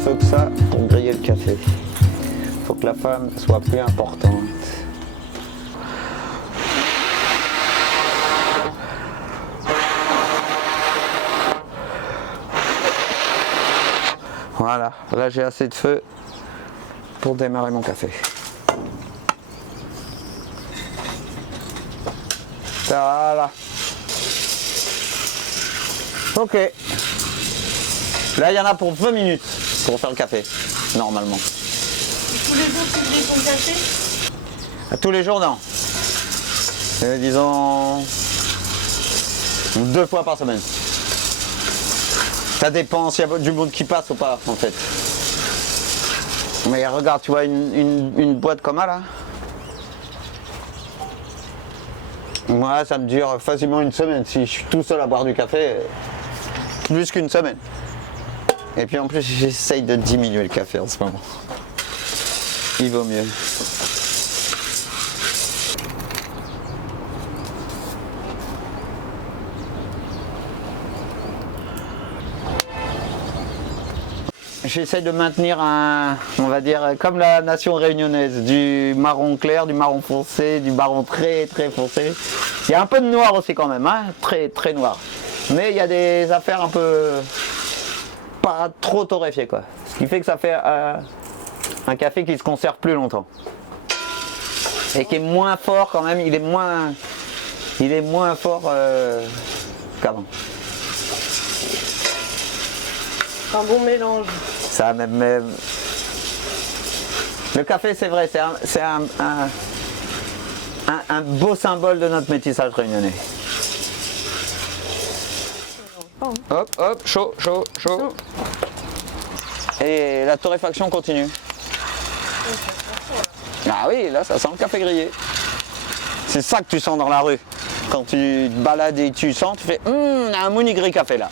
feu que ça pour griller le café. Il faut que la flamme soit plus importante. Voilà, là j'ai assez de feu pour démarrer mon café. Voilà. Ok. Là il y en a pour 20 minutes pour faire le café, normalement. Tous les jours tu grilles ton café? Tous les jours non. Disons 2 fois par semaine. Ça dépend s'il y a du monde qui passe ou pas en fait. Mais regarde, tu vois une boîte comme ça là. Moi ça me dure facilement une semaine si je suis tout seul à boire du café. Plus qu'une semaine. Et puis en plus j'essaye de diminuer le café en ce moment. Il vaut mieux. J'essaie de maintenir on va dire, comme la nation réunionnaise, du marron clair, du marron foncé, du marron très très foncé. Il y a un peu de noir aussi quand même, hein, très très noir. Mais il y a des affaires un peu pas trop torréfiées quoi. Ce qui fait que ça fait un café qui se conserve plus longtemps. Et qui est moins fort quand même, il est moins fort qu'avant. Un bon mélange. Ça même. Le café, c'est vrai, c'est un beau symbole de notre métissage réunionnais. Hop, hop, chaud, chaud, chaud. Et la torréfaction continue. Ah oui, là, ça sent le café grillé. C'est ça que tu sens dans la rue. Quand tu te balades et tu sens, tu fais un Mouni-Gris café là.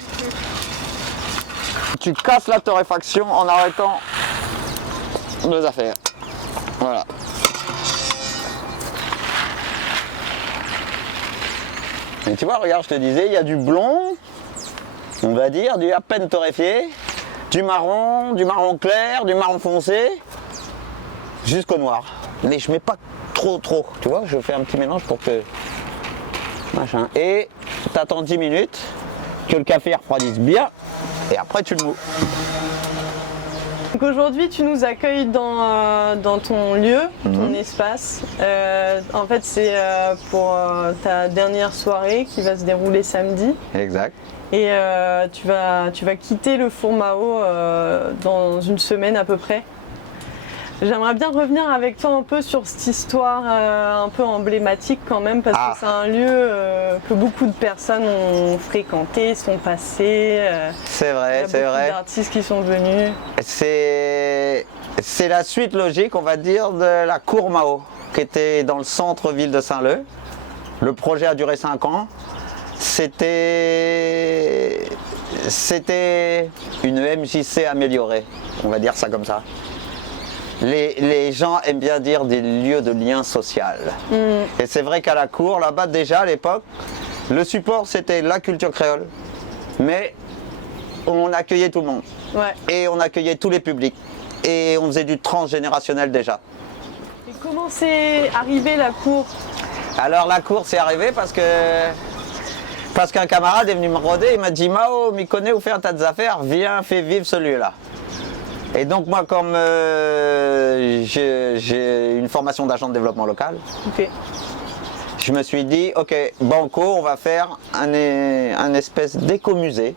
Tu casses la torréfaction en arrêtant 2 affaires. Voilà. Et tu vois, regarde, je te disais, il y a du blond, on va dire, du à peine torréfié, du marron clair, du marron foncé, jusqu'au noir. Mais je mets pas trop, tu vois, je fais un petit mélange pour que... Machin. Et tu attends 10 minutes, que le café refroidisse bien. Et après tu le mous. Donc aujourd'hui tu nous accueilles dans ton lieu, ton espace. En fait c'est pour ta dernière soirée qui va se dérouler samedi. Exact. Et tu vas quitter le Four Mao dans une semaine à peu près. J'aimerais bien revenir avec toi un peu sur cette histoire un peu emblématique quand même parce que c'est un lieu que beaucoup de personnes ont fréquenté, sont passées. C'est vrai, c'est vrai. Il y a beaucoup d'artistes qui sont venus. C'est la suite logique, on va dire, de la Cour Mao qui était dans le centre-ville de Saint-Leu. Le projet a duré 5 ans. C'était une MJC améliorée, on va dire ça comme ça. Les gens aiment bien dire des lieux de lien social. Et c'est vrai qu'à la cour, là-bas déjà à l'époque, le support c'était la culture créole, mais on accueillait tout le monde. Ouais. Et on accueillait tous les publics. Et on faisait du transgénérationnel déjà. Et comment c'est arrivé la cour? Alors la cour c'est arrivé parce qu'un camarade est venu me rôder, il m'a dit Mao, m'y connais ou fait un tas d'affaires, viens, fais vivre ce lieu-là. Et donc moi comme j'ai une formation d'agent de développement local, je me suis dit ok, banco, on va faire un espèce d'écomusée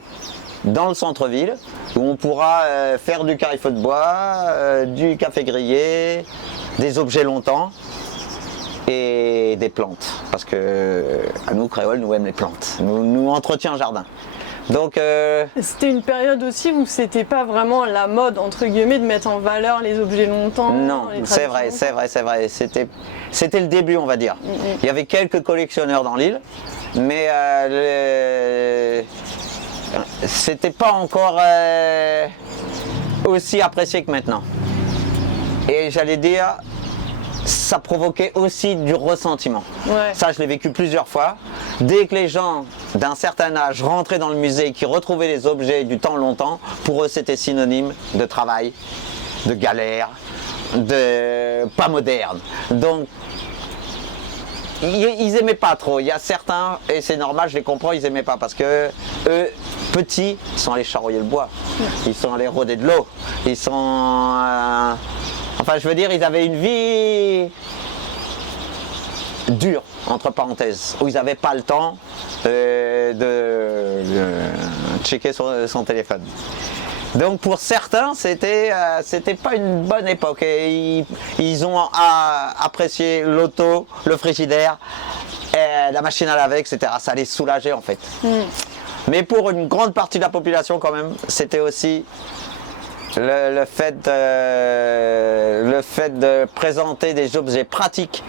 dans le centre-ville où on pourra faire du carrefour de bois, du café grillé, des objets longtemps et des plantes. Parce que à nous créoles, nous aimons les plantes, nous entretient un jardin. Donc c'était une période aussi où c'était pas vraiment la mode entre guillemets de mettre en valeur les objets longtemps. Non, c'est vrai. C'était le début, on va dire. Il y avait quelques collectionneurs dans l'île, mais c'était pas encore aussi apprécié que maintenant. Et j'allais dire, ça provoquait aussi du ressentiment. Ouais. Ça, je l'ai vécu plusieurs fois. Dès que les gens d'un certain âge rentraient dans le musée et qui retrouvaient les objets du temps longtemps, pour eux, c'était synonyme de travail, de galère, de pas moderne. Donc, ils aimaient pas trop. Il y a certains, et c'est normal, je les comprends, ils aimaient pas parce que eux, petits, ils sont allés charroyer le bois, ils sont allés rôder de l'eau, ils sont, enfin, je veux dire, ils avaient une vie dure, entre parenthèses, où ils n'avaient pas le temps de checker son téléphone. Donc pour certains, c'était pas une bonne époque. Et ils ont apprécié l'auto, le frigidaire, la machine à laver, etc. Ça les soulageait en fait. Mais pour une grande partie de la population quand même, c'était aussi le fait de présenter des objets pratiques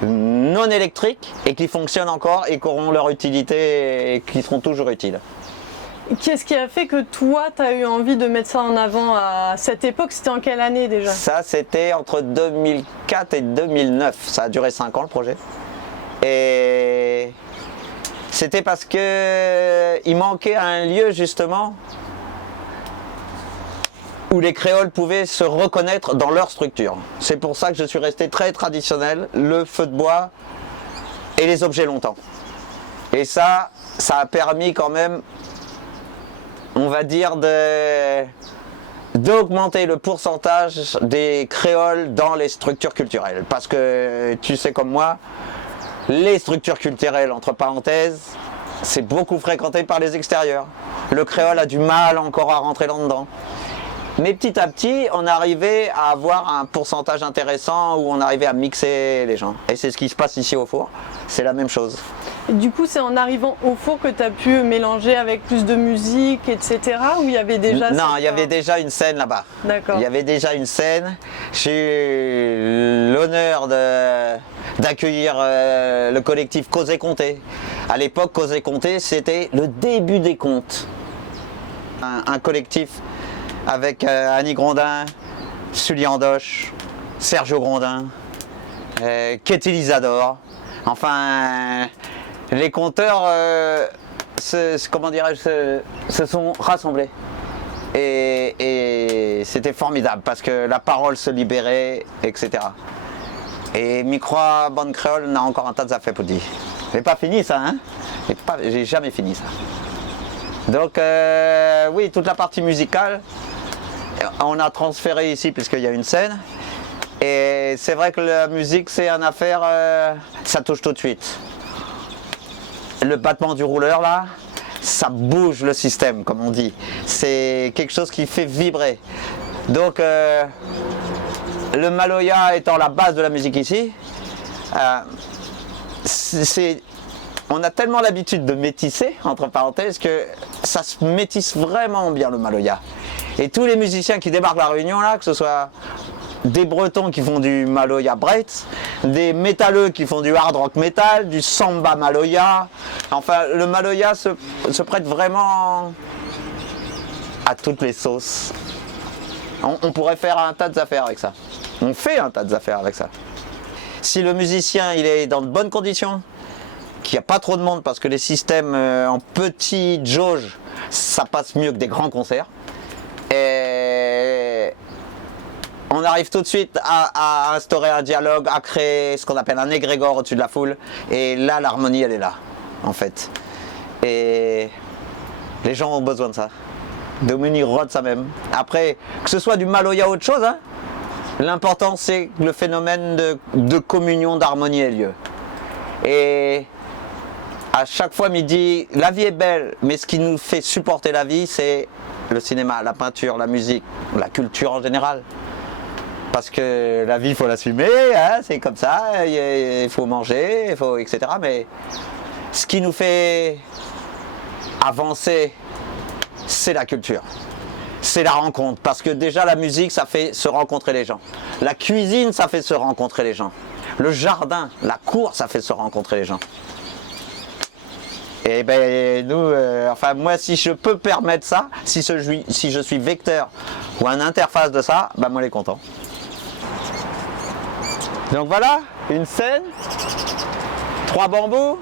non électriques et qui fonctionnent encore et qui auront leur utilité et qui seront toujours utiles. Qu'est-ce qui a fait que toi, tu as eu envie de mettre ça en avant à cette époque? C'était en quelle année déjà? Ça, c'était entre 2004 et 2009. Ça a duré 5 ans le projet. Et c'était parce qu'il manquait un lieu justement où les créoles pouvaient se reconnaître dans leur structure. C'est pour ça que je suis resté très traditionnel, le feu de bois et les objets longtemps. Et ça a permis quand même, on va dire, d'augmenter le pourcentage des créoles dans les structures culturelles. Parce que tu sais comme moi, les structures culturelles, entre parenthèses, c'est beaucoup fréquenté par les extérieurs. Le créole a du mal encore à rentrer là-dedans. Mais petit à petit, on arrivait à avoir un pourcentage intéressant où on arrivait à mixer les gens. Et c'est ce qui se passe ici au four, c'est la même chose. Et du coup, c'est en arrivant au four que tu as pu mélanger avec plus de musique, etc. Ou il y avait déjà... Non, il y avait déjà une scène là-bas. D'accord. Il y avait déjà une scène. J'ai eu l'honneur d'accueillir le collectif Cause et Comté. À l'époque, Cause et Comté, c'était le début des contes. Un collectif avec Annie Grondin, Sully Andoche, Sergio Grondin, Ketty Lisador. Enfin, les conteurs comment dirais-je, se sont rassemblés. Et c'était formidable parce que la parole se libérait, etc. Et Micro Bande Créole n'a encore un tas de affaires pour dire. J'ai pas fini ça, hein? J'ai jamais fini ça. Donc oui, toute la partie musicale, on a transféré ici puisqu'il y a une scène. Et c'est vrai que la musique, c'est une affaire, ça touche tout de suite. Le battement du rouleur là, ça bouge le système, comme on dit. C'est quelque chose qui fait vibrer. Donc le maloya étant la base de la musique ici, on a tellement l'habitude de métisser, entre parenthèses, que ça se métisse vraiment bien le maloya. Et tous les musiciens qui débarquent à La Réunion là, que ce soit des Bretons qui font du maloya break, des métalleux qui font du hard rock metal, du samba maloya. Enfin, le maloya se prête vraiment à toutes les sauces. On pourrait faire un tas d'affaires avec ça. On fait un tas d'affaires avec ça. Si le musicien il est dans de bonnes conditions, qu'il n'y a pas trop de monde parce que les systèmes en petite jauge, ça passe mieux que des grands concerts. Et on arrive tout de suite à instaurer un dialogue, à créer ce qu'on appelle un égrégore au-dessus de la foule. Et là, l'harmonie, elle est là, en fait. Et les gens ont besoin de ça. Dominique rôde ça même. Après, que ce soit du maloya ou autre chose, hein, l'important c'est que le phénomène de communion, d'harmonie ait lieu. Et à chaque fois, il dit, la vie est belle, mais ce qui nous fait supporter la vie, c'est le cinéma, la peinture, la musique, la culture en général. Parce que la vie, il faut l'assumer, hein, c'est comme ça, il faut manger, etc. Mais ce qui nous fait avancer, c'est la culture. C'est la rencontre. Parce que déjà, la musique, ça fait se rencontrer les gens. La cuisine, ça fait se rencontrer les gens. Le jardin, la cour, ça fait se rencontrer les gens. Et ben nous, enfin moi si je peux permettre ça, si je suis vecteur ou un interface de ça, ben moi les content. Donc voilà, une scène, 3 bambous,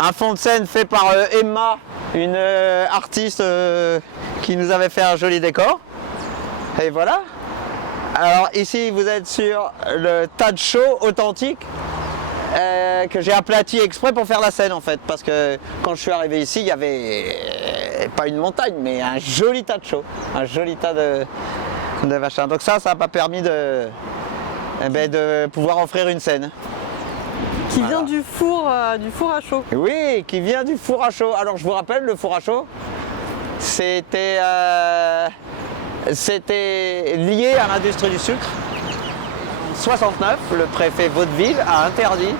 un fond de scène fait par Emma, une artiste qui nous avait fait un joli décor. Et voilà. Alors ici vous êtes sur le tas de chaux authentique que j'ai aplati exprès pour faire la scène en fait. Parce que quand je suis arrivé ici, il y avait pas une montagne mais un joli tas de chaux. Un joli tas de machin. Donc ça m'a permis de pouvoir offrir une scène. Qui vient du four à chaud. Oui, qui vient du four à chaud. Alors je vous rappelle, le four à chaud, c'était lié à l'industrie du sucre. En 69, le préfet Vaudeville a interdit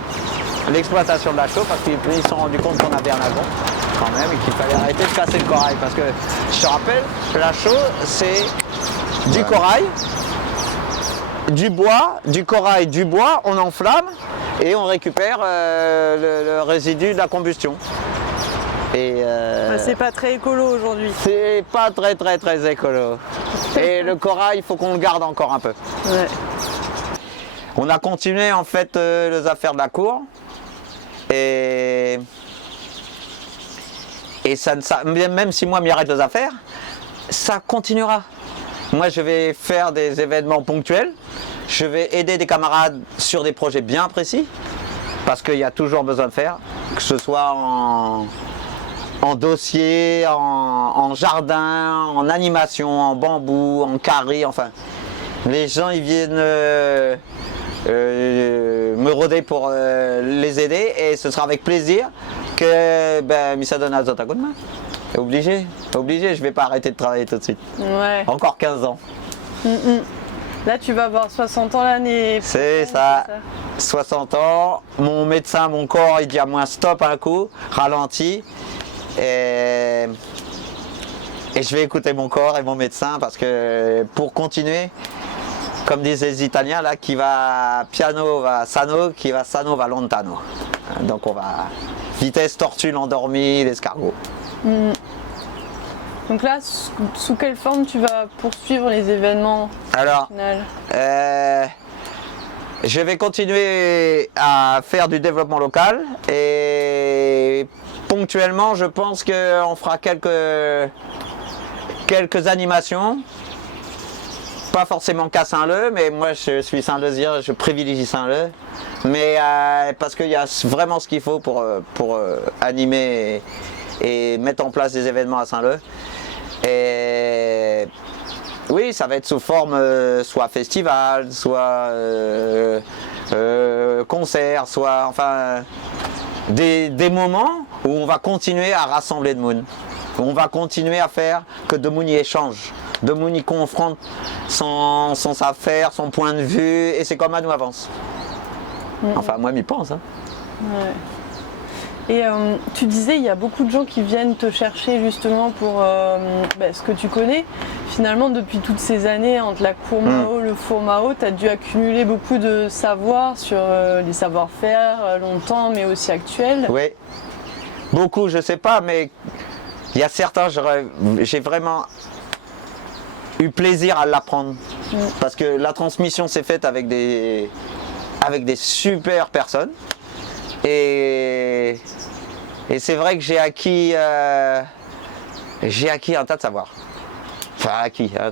l'exploitation de la chaux parce qu'ils se sont rendus compte qu'on avait un agon quand même et qu'il fallait arrêter de casser le corail. Parce que je te rappelle, la chaux, c'est du corail, du bois, du corail, du bois, on enflamme et on récupère le résidu de la combustion. Et c'est pas très écolo aujourd'hui. c'est pas très écolo. Et le corail, il faut qu'on le garde encore un peu. Ouais. On a continué en fait les affaires de la cour. Et ça, même si moi m'y arrête les affaires, ça continuera. Moi je vais faire des événements ponctuels. Je vais aider des camarades sur des projets bien précis. Parce qu'il y a toujours besoin de faire. Que ce soit en dossier, en jardin, en animation, en bambou, en carré, enfin. Les gens ils viennent me rôder pour les aider et ce sera avec plaisir que Missa donne à Zot un coup de main. Obligé, je vais pas arrêter de travailler tout de suite. Ouais. Encore 15 ans. Là tu vas avoir 60 ans l'année. C'est ça. 60 ans, mon médecin, mon corps, il dit à moi stop un coup, ralentis. Et je vais écouter mon corps et mon médecin parce que pour continuer, comme disent les Italiens, là, qui va piano va sano, qui va sano va lontano. Donc on va vitesse tortue, l'endormi, l'escargot. Donc là, sous quelle forme tu vas poursuivre les événements? Alors, au final je vais continuer à faire du développement local et ponctuellement, je pense qu'on fera quelques animations. Pas forcément qu'à Saint-Leu, mais moi je suis Saint-Leusien, je privilégie Saint-Leu. Mais parce qu'il y a vraiment ce qu'il faut pour animer et mettre en place des événements à Saint-Leu. Et oui, ça va être sous forme soit festival, soit concert, soit enfin des moments où on va continuer à rassembler de monde. On va continuer à faire que de monde y échange. De monde y confronte son affaire, son point de vue, et c'est comme ça nous avance. Enfin, moi, m'y pense. Hein. Ouais. Et tu disais, il y a beaucoup de gens qui viennent te chercher justement pour ce que tu connais. Finalement, depuis toutes ces années, entre la cour Mao, le four Mao, tu as dû accumuler beaucoup de savoir sur les savoir-faire longtemps, mais aussi actuels. Oui, beaucoup, je sais pas, mais il y a certains, j'ai vraiment eu plaisir à l'apprendre. Parce que la transmission s'est faite avec des super personnes. Et c'est vrai que j'ai acquis un tas de savoir. Enfin, hein.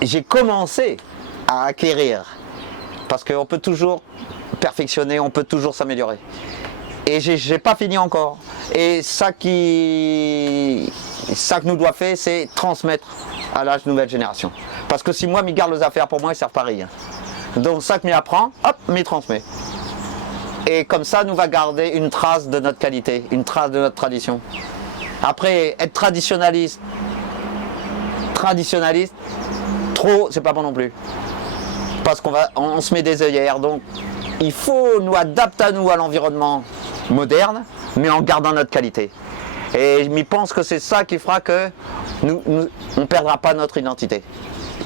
J'ai commencé à acquérir. Parce qu'on peut toujours perfectionner, on peut toujours s'améliorer. Et j'ai pas fini encore. Et ça que nous doit faire, c'est transmettre à la nouvelle génération. Parce que si moi, m'y garde les affaires pour moi, ils servent pas à rien. Donc ça que m'y apprend, hop, m'y transmet. Et comme ça, nous va garder une trace de notre qualité, une trace de notre tradition. Après, être traditionnaliste, trop, c'est pas bon non plus. Parce on se met des œillères. Donc, il faut nous adapter à l'environnement moderne, mais en gardant notre qualité. Et je m'y pense que c'est ça qui fera que on ne perdra pas notre identité.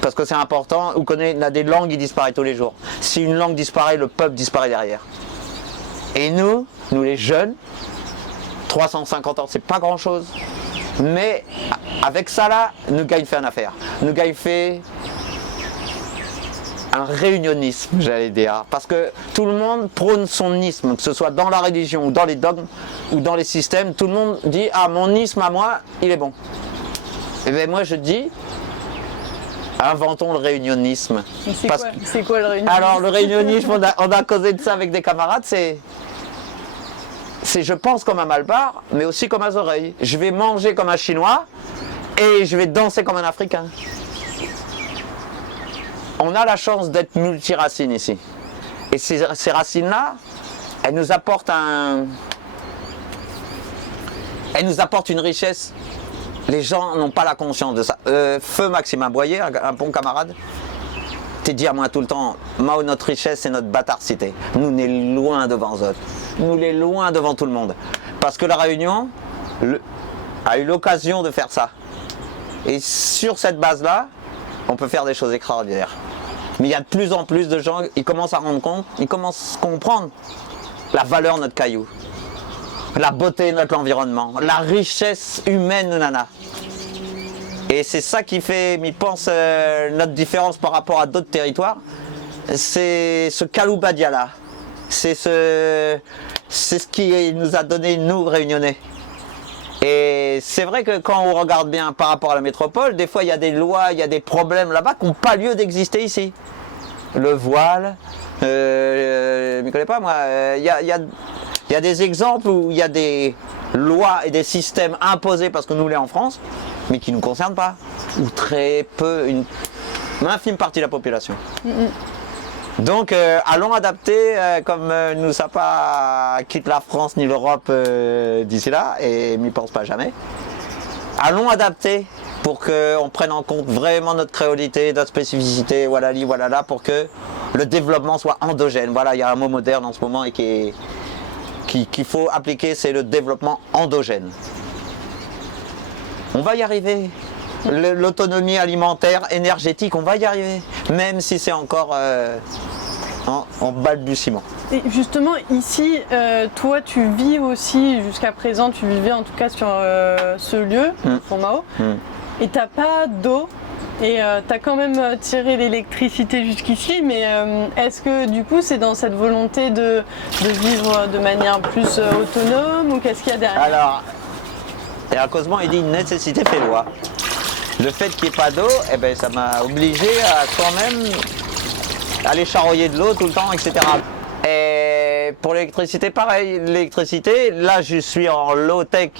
Parce que c'est important, on a des langues qui disparaissent tous les jours. Si une langue disparaît, le peuple disparaît derrière. Et nous les jeunes, 350 ans, c'est pas grand chose. Mais avec ça là, nous gagnons fait une affaire. Nous gagnons fait un réunionnisme, j'allais dire. Parce que tout le monde prône son isme, que ce soit dans la religion ou dans les dogmes ou dans les systèmes. Tout le monde dit « Ah, mon isme à moi, il est bon ». Et bien moi je dis, inventons le réunionnisme. C'est quoi le réunionnisme? Alors le réunionnisme, on a causé de ça avec des camarades, c'est je pense comme un malbar, mais aussi comme un oreilles. Je vais manger comme un Chinois et je vais danser comme un Africain. On a la chance d'être multiracines ici. Et ces racines-là, elles nous apportent une richesse. Les gens n'ont pas la conscience de ça. Feu Maximin Boyer, un bon camarade, t'es dit à moi tout le temps, Mao, notre richesse, c'est notre bâtardité. Nous, on est loin devant eux. Nous, on est loin devant tout le monde. Parce que la Réunion a eu l'occasion de faire ça. Et sur cette base-là, on peut faire des choses extraordinaires. Mais il y a de plus en plus de gens, ils commencent à rendre compte, ils commencent à comprendre la valeur de notre caillou, la beauté de notre environnement, la richesse humaine de Nana. Et c'est ça qui fait, je pense, notre différence par rapport à d'autres territoires. C'est ce Kaloubadia-là. C'est ce qui nous a donné, nous, Réunionnais. Et c'est vrai que quand on regarde bien par rapport à la métropole, des fois il y a des lois, il y a des problèmes là-bas qui n'ont pas lieu d'exister ici. Le voile, je ne connais pas moi, il y a des exemples où il y a des lois et des systèmes imposés parce que nous l'est en France, mais qui ne nous concernent pas, ou très peu, une infime partie de la population. Donc allons adapter, comme nous ne sommes pas quitte la France ni l'Europe d'ici là, et m'y pense pas jamais. Allons adapter pour qu'on prenne en compte vraiment notre créolité, notre spécificité, voilà là, pour que le développement soit endogène. Voilà, il y a un mot moderne en ce moment et qu'il faut appliquer, c'est le développement endogène. On va y arriver. L'autonomie alimentaire, énergétique, on va y arriver, même si c'est encore en balbutiement. Et justement, ici, toi, tu vis aussi, jusqu'à présent, tu vivais en tout cas sur ce lieu, Fond Mao, et tu n'as pas d'eau, et tu as quand même tiré l'électricité jusqu'ici, mais est-ce que du coup, c'est dans cette volonté de vivre de manière plus autonome, ou qu'est-ce qu'il y a derrière? Alors, et à Cosmo, il dit une nécessité fait loi. Le fait qu'il n'y ait pas d'eau, eh ben, ça m'a obligé à quand même aller charroyer de l'eau tout le temps, etc. Et pour l'électricité, pareil. L'électricité, là, je suis en low-tech.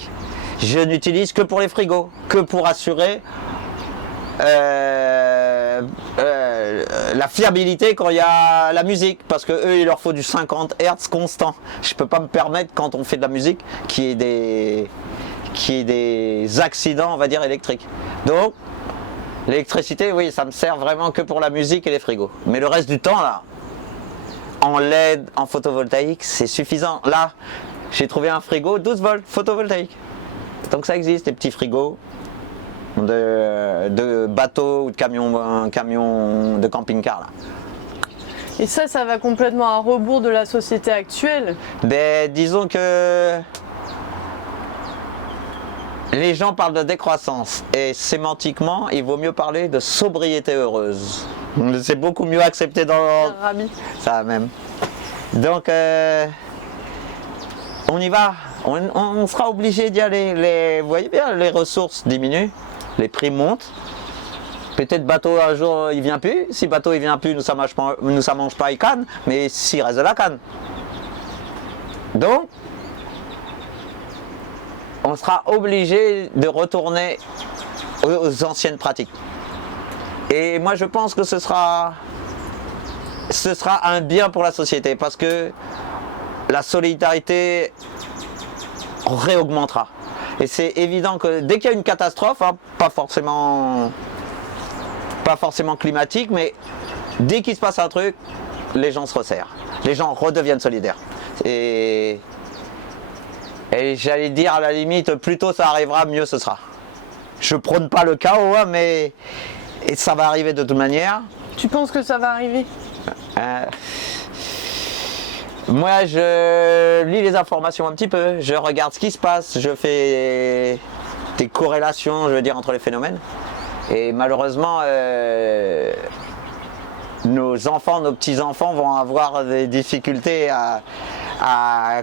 Je n'utilise que pour les frigos, que pour assurer la fiabilité quand il y a la musique. Parce que eux, il leur faut du 50 Hz constant. Je ne peux pas me permettre, quand on fait de la musique, qu'il y ait des accidents, on va dire, électriques. Donc, l'électricité, oui, ça me sert vraiment que pour la musique et les frigos. Mais le reste du temps, là, en LED, en photovoltaïque, c'est suffisant. Là, j'ai trouvé un frigo 12 volts photovoltaïque. Donc ça existe, des petits frigos de bateaux ou de camions de camping-car, là. Et ça va complètement à rebours de la société actuelle. Ben, disons que les gens parlent de décroissance et sémantiquement, il vaut mieux parler de sobriété heureuse. C'est beaucoup mieux accepté dans ça même. Donc, on y va. On sera obligé d'y aller. Vous voyez bien, les ressources diminuent, les prix montent. Peut-être bateau un jour il vient plus. Si bateau il vient plus, nous ça mange pas, il canne. Mais s'il reste de la canne. Donc, on sera obligé de retourner aux anciennes pratiques. Et moi je pense que ce sera un bien pour la société parce que la solidarité réaugmentera. Et c'est évident que dès qu'il y a une catastrophe, hein, pas forcément climatique, mais dès qu'il se passe un truc, les gens se resserrent. Les gens redeviennent solidaires. Et j'allais dire à la limite, plus tôt ça arrivera, mieux ce sera. Je prône pas le chaos, hein, mais ça va arriver de toute manière. Tu penses que ça va arriver? Moi, je lis les informations un petit peu, je regarde ce qui se passe, je fais des corrélations, je veux dire, entre les phénomènes. Et malheureusement, nos enfants, nos petits-enfants vont avoir des difficultés à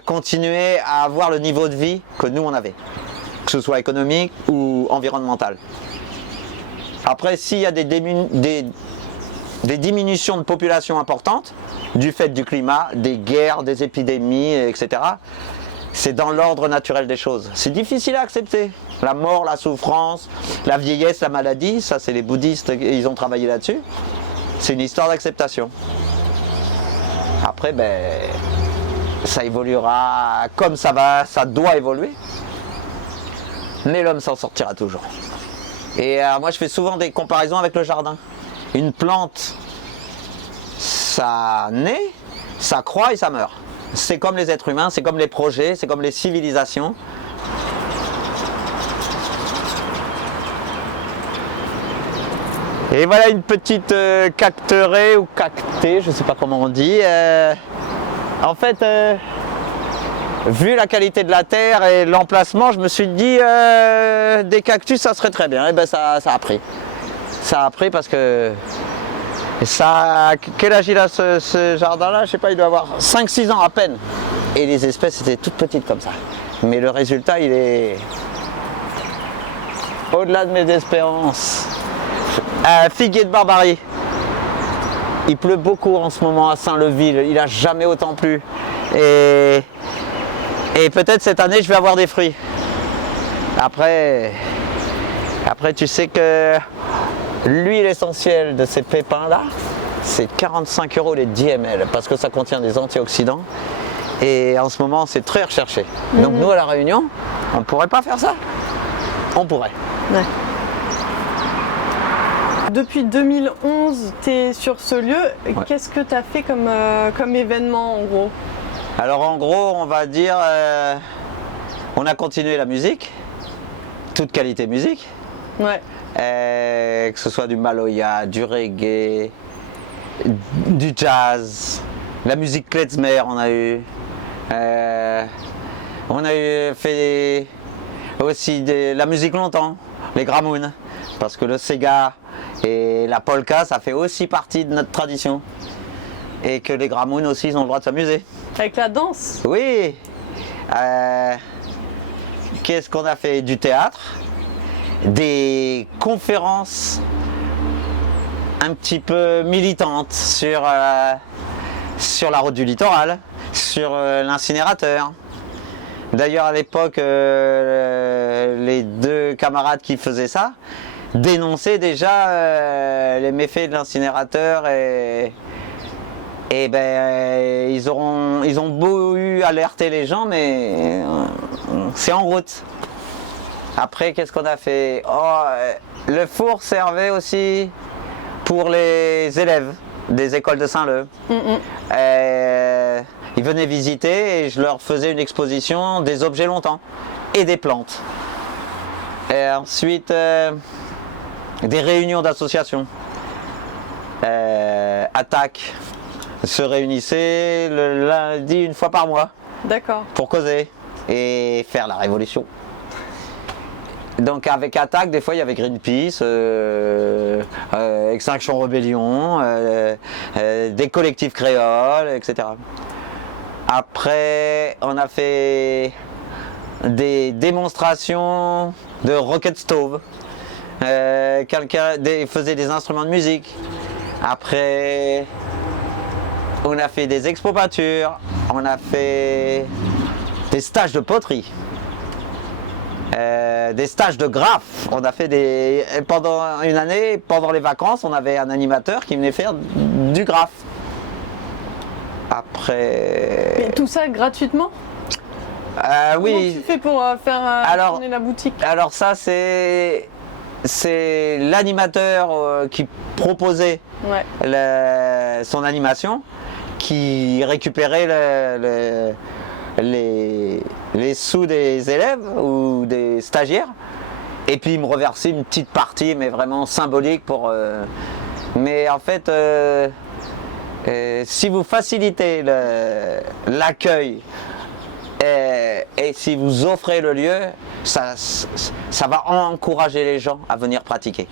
continuer à avoir le niveau de vie que nous on avait, que ce soit économique ou environnemental. Après, s'il y a des diminutions de population importantes, du fait du climat, des guerres, des épidémies, etc., c'est dans l'ordre naturel des choses. C'est difficile à accepter. La mort, la souffrance, la vieillesse, la maladie, ça c'est les bouddhistes, ils ont travaillé là-dessus. C'est une histoire d'acceptation. Après, ça évoluera comme ça doit évoluer. Mais l'homme s'en sortira toujours. Et moi je fais souvent des comparaisons avec le jardin. Une plante, ça naît, ça croît et ça meurt. C'est comme les êtres humains, c'est comme les projets, c'est comme les civilisations. Et voilà une petite cacterée ou cactée, je ne sais pas comment on dit. En fait, vu la qualité de la terre et l'emplacement, je me suis dit des cactus ça serait très bien. Et ça a pris. Ça a pris parce que quel âge il a ce jardin-là? Je sais pas, il doit avoir 5-6 ans à peine. Et les espèces étaient toutes petites comme ça. Mais le résultat, il est au-delà de mes espérances. Figuier de Barbarie. Il pleut beaucoup en ce moment à Saint-Leville. Il n'a jamais autant plu. Et peut-être cette année, je vais avoir des fruits. Après, tu sais que l'huile essentielle de ces pépins-là, c'est 45 € les 10 ml parce que ça contient des antioxydants. Et en ce moment, c'est très recherché. Donc nous, à La Réunion, on ne pourrait pas faire ça. On pourrait. Ouais. Depuis 2011, tu es sur ce lieu. Ouais. Qu'est-ce que tu as fait comme événement en gros? Alors en gros, on va dire, on a continué la musique, toute qualité musique. Ouais. Que ce soit du maloya, du reggae, du jazz, la musique klezmer on a eu. On a fait aussi la musique longtemps, les gramounes, parce que le Sega et la polka, ça fait aussi partie de notre tradition. Et que les gramounes aussi, ils ont le droit de s'amuser. Avec la danse? Oui. Qu'est-ce qu'on a fait? Du théâtre, des conférences un petit peu militantes sur la route du littoral, sur l'incinérateur. D'ailleurs à l'époque, les deux camarades qui faisaient ça dénonçaient déjà les méfaits de l'incinérateur et ils ont beau alerter les gens, mais c'est en route. Après, qu'est-ce qu'on a fait? Le four servait aussi pour les élèves des écoles de Saint-Leu. Ils venaient visiter et je leur faisais une exposition des objets longtemps et des plantes. Et ensuite, des réunions d'associations. Attaque se réunissaient le lundi une fois par mois. D'accord. Pour causer et faire la révolution. Donc avec Attaque, des fois il y avait Greenpeace, Extinction Rebellion, des collectifs créoles, etc. Après, on a fait des démonstrations de Rocket Stove. Quelqu'un faisait des instruments de musique. Après, on a fait des expos peintures. On a fait des stages de poterie. Des stages de graphe. On a fait pendant une année, pendant les vacances, on avait un animateur qui venait faire du graphe. Après. Et tout ça gratuitement? Oui. Comment tu fais pour faire tourner la boutique? Alors ça c'est l'animateur qui proposait son animation, qui récupérait les sous des élèves ou des stagiaires, et puis il me reversait une petite partie, mais vraiment symbolique pour. Mais en fait, si vous facilitez l'accueil et si vous offrez le lieu, ça va encourager les gens à venir pratiquer.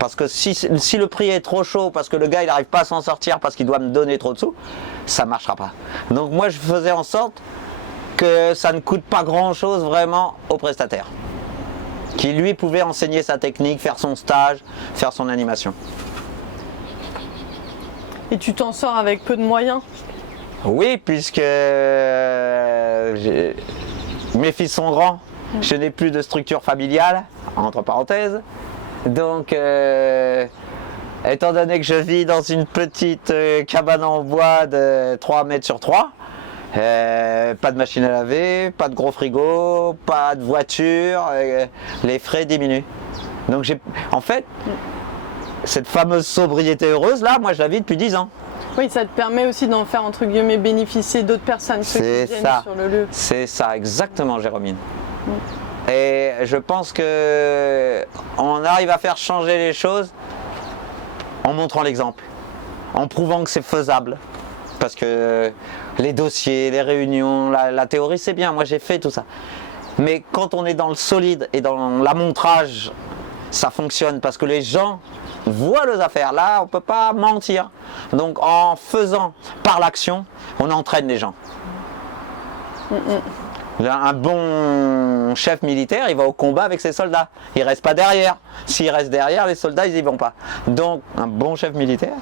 Parce que si le prix est trop chaud, parce que le gars il n'arrive pas à s'en sortir, parce qu'il doit me donner trop de sous, ça ne marchera pas. Donc moi je faisais en sorte que ça ne coûte pas grand chose vraiment au prestataire, qui lui pouvait enseigner sa technique, faire son stage, faire son animation. Et tu t'en sors avec peu de moyens? Oui, puisque mes fils sont grands, je n'ai plus de structure familiale, entre parenthèses. Donc, étant donné que je vis dans une petite cabane en bois de 3 mètres sur 3, pas de machine à laver, pas de gros frigo, pas de voiture, les frais diminuent. Donc, en fait, cette fameuse sobriété heureuse, là, moi je la vis depuis 10 ans. Oui, ça te permet aussi d'en faire, entre guillemets, bénéficier d'autres personnes, ceux qui viennent sur le lieu. C'est ça, exactement, Jérôme. Et je pense que on arrive à faire changer les choses en montrant l'exemple, en prouvant que c'est faisable. Parce que les dossiers, les réunions, la théorie, c'est bien, moi j'ai fait tout ça. Mais quand on est dans le solide et dans l'ammontrage, ça fonctionne parce que les gens voient les affaires. Là, on ne peut pas mentir. Donc en faisant par l'action, on entraîne les gens. Un bon chef militaire, il va au combat avec ses soldats. Il ne reste pas derrière. S'il reste derrière, les soldats, ils n'y vont pas. Donc un bon chef militaire,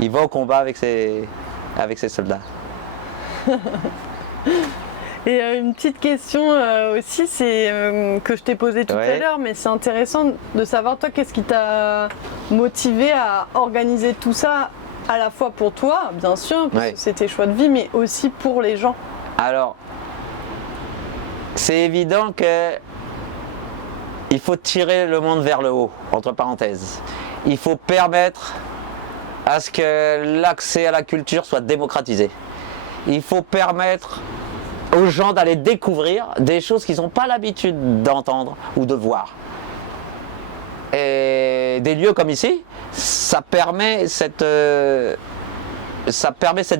il va au combat avec ses soldats. Et une petite question aussi, c'est que je t'ai posée tout à l'heure, mais c'est intéressant de savoir, toi, qu'est-ce qui t'a motivé à organiser tout ça, à la fois pour toi, bien sûr, parce que c'est tes choix de vie, mais aussi pour les gens. Alors, c'est évident que il faut tirer le monde vers le haut, entre parenthèses. Il faut permettre à ce que l'accès à la culture soit démocratisé. Il faut permettre aux gens d'aller découvrir des choses qu'ils n'ont pas l'habitude d'entendre ou de voir. Et des lieux comme ici, ça permet cette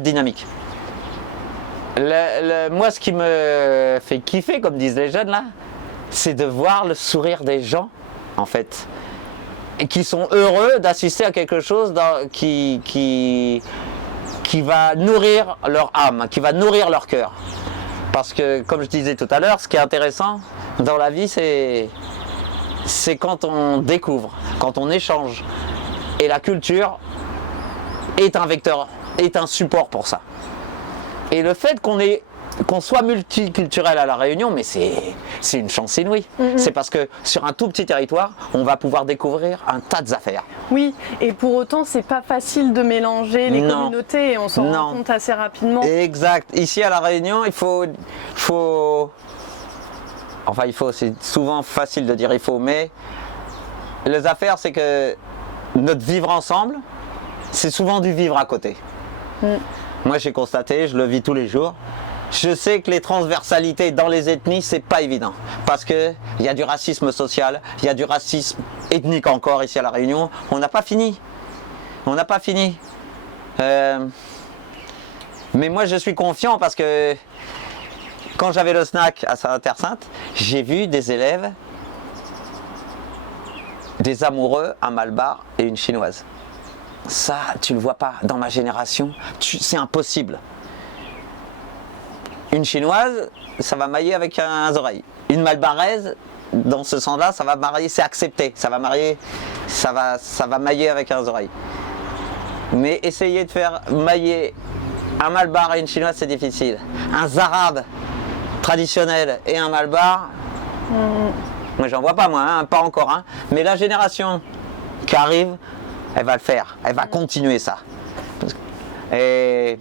dynamique. Moi, ce qui me fait kiffer, comme disent les jeunes là, c'est de voir le sourire des gens, en fait, et qui sont heureux d'assister à quelque chose qui va nourrir leur âme, qui va nourrir leur cœur. Parce que, comme je disais tout à l'heure, ce qui est intéressant dans la vie, c'est quand on découvre, quand on échange. Et la culture est un vecteur, est un support pour ça. Et le fait qu'on soit multiculturel à La Réunion, mais c'est une chance inouïe. C'est parce que sur un tout petit territoire, on va pouvoir découvrir un tas d'affaires. Oui, et pour autant, c'est pas facile de mélanger les communautés et on s'en rend compte assez rapidement. Exact. Ici à La Réunion, c'est souvent facile de dire il faut, mais les affaires, c'est que notre vivre ensemble, c'est souvent du vivre à côté. Moi, j'ai constaté, je le vis tous les jours. Je sais que les transversalités dans les ethnies, c'est pas évident. Parce qu'il y a du racisme social, il y a du racisme ethnique encore ici à La Réunion. On n'a pas fini. On n'a pas fini. Mais moi, je suis confiant parce que quand j'avais le snack à Saint-Terre-Sainte, j'ai vu des élèves, des amoureux, un Malbar et une Chinoise. Ça, tu le vois pas dans ma génération, c'est impossible. Une Chinoise, ça va marier avec un oreille. Une Malbaraise, dans ce sens-là, ça va marier, c'est accepté. Ça va marier avec un oreille. Mais essayer de faire marier un Malbar et une Chinoise, c'est difficile. Un Zarabe traditionnel et un Malbar, moi j'en vois pas moi, hein, pas encore. Hein. Mais la génération qui arrive, elle va le faire, elle va continuer ça. Et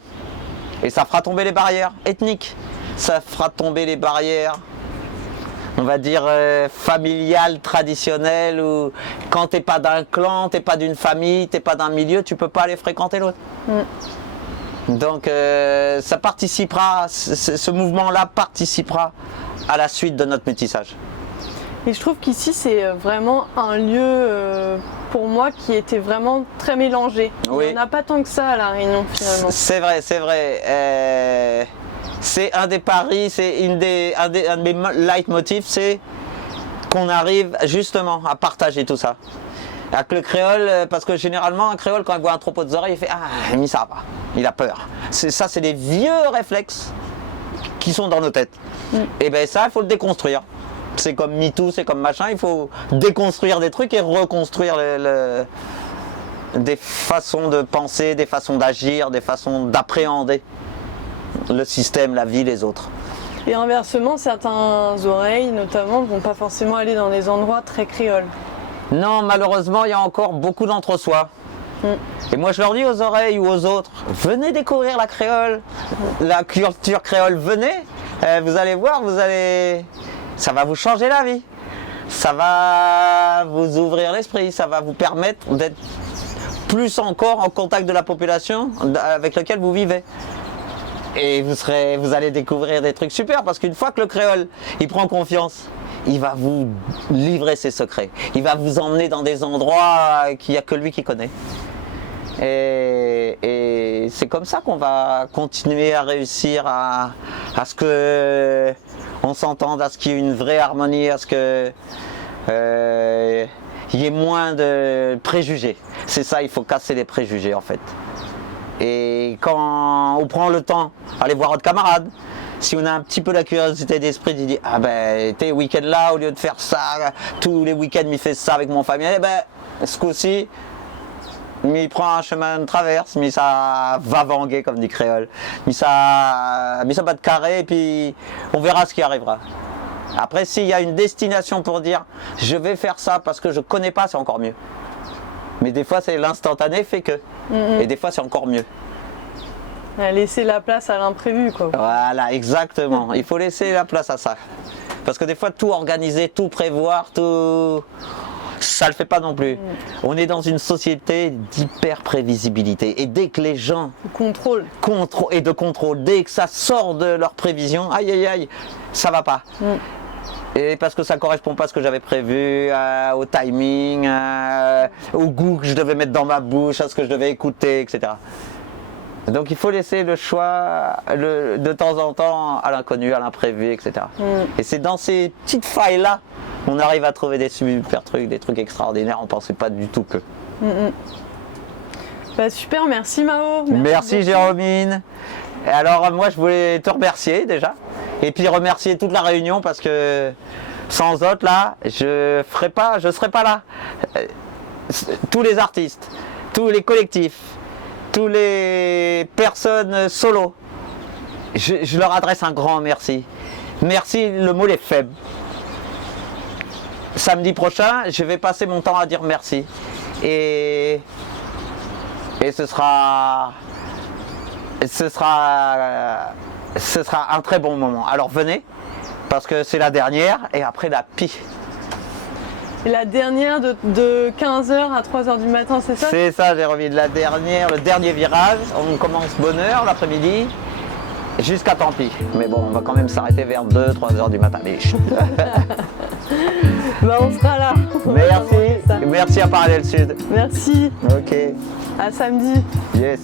ça fera tomber les barrières ethniques, ça fera tomber les barrières, on va dire, familiales, traditionnelles, où quand t'es pas d'un clan, t'es pas d'une famille, t'es pas d'un milieu, tu peux pas aller fréquenter l'autre. Donc ça participera, ce mouvement-là participera à la suite de notre métissage. Et je trouve qu'ici c'est vraiment un lieu pour moi qui était vraiment très mélangé. Oui. Il n'y en a pas tant que ça à La Réunion finalement. C'est vrai, c'est vrai. C'est un des paris, c'est un de mes leitmotifs, c'est qu'on arrive justement à partager tout ça. Avec le créole, parce que généralement un créole quand il voit un troupeau d'oreilles, il fait ah, mais ça va, il a peur. Ça, c'est des vieux réflexes qui sont dans nos têtes. Et bien ça, il faut le déconstruire. C'est comme MeToo, c'est comme machin, il faut déconstruire des trucs et reconstruire des façons de penser, des façons d'agir, des façons d'appréhender le système, la vie, les autres. Et inversement, certains oreilles, notamment, ne vont pas forcément aller dans des endroits très créoles. Non, malheureusement, il y a encore beaucoup d'entre-soi. Et moi, je leur dis aux oreilles ou aux autres, venez découvrir la créole, la culture créole, venez, vous allez voir, ça va vous changer la vie. Ça va vous ouvrir l'esprit, ça va vous permettre d'être plus encore en contact de la population avec laquelle vous vivez. Et vous allez découvrir des trucs super, parce qu'une fois que le créole, il prend confiance, il va vous livrer ses secrets. Il va vous emmener dans des endroits qu'il n'y a que lui qui connaît. Et c'est comme ça qu'on va continuer à réussir à ce que on s'entende, à ce qu'il y ait une vraie harmonie, à ce que il y ait moins de préjugés. C'est ça, il faut casser les préjugés en fait. Et quand on prend le temps d'aller voir notre camarade, si on a un petit peu la curiosité d'esprit, de dire ah ben tes week-ends là, au lieu de faire ça, tous les week-ends il fait ça avec mon famille, eh ben ce coup-ci, il prend un chemin de traverse, mais ça va vanguer comme dit créole, mais ça bat de carré et puis on verra ce qui arrivera. Après s'il y a une destination pour dire je vais faire ça parce que je connais pas, c'est encore mieux. Mais des fois c'est l'instantané fait que, et des fois c'est encore mieux. Laisser la place à l'imprévu, quoi. Voilà, exactement. Il faut laisser la place à ça. Parce que des fois, tout organiser, tout prévoir, ça le fait pas non plus. On est dans une société d'hyper prévisibilité. Et dès que les gens... Contrôle. Et de contrôle. Dès que ça sort de leur prévision, aïe aïe aïe, ça va pas. Et parce que ça correspond pas à ce que j'avais prévu, au timing, au goût que je devais mettre dans ma bouche, à ce que je devais écouter, etc. Donc il faut laisser le choix de temps en temps à l'inconnu, à l'imprévu, etc. Et c'est dans ces petites failles-là qu'on arrive à trouver des super trucs, des trucs extraordinaires, on ne pensait pas du tout que. Bah, super, merci Mao. Merci Jérôme. Alors moi je voulais te remercier déjà, et puis remercier toute la Réunion parce que sans autres là, je serais pas là. Tous les artistes, tous les collectifs, tous les personnes solo, je leur adresse un grand merci. Merci, le mot est faible. Samedi prochain, je vais passer mon temps à dire merci. Et ce sera un très bon moment. Alors venez, parce que c'est la dernière, et après la pie. Et la dernière de 15h à 3h du matin, c'est ça? C'est ça, j'ai remis la dernière, le dernier virage. On commence bonne heure l'après-midi, jusqu'à tant pis. Mais bon, on va quand même s'arrêter vers 2-3h du matin. Bah, on sera là. Merci à Parallèle Sud. Merci. Ok. À samedi. Yes.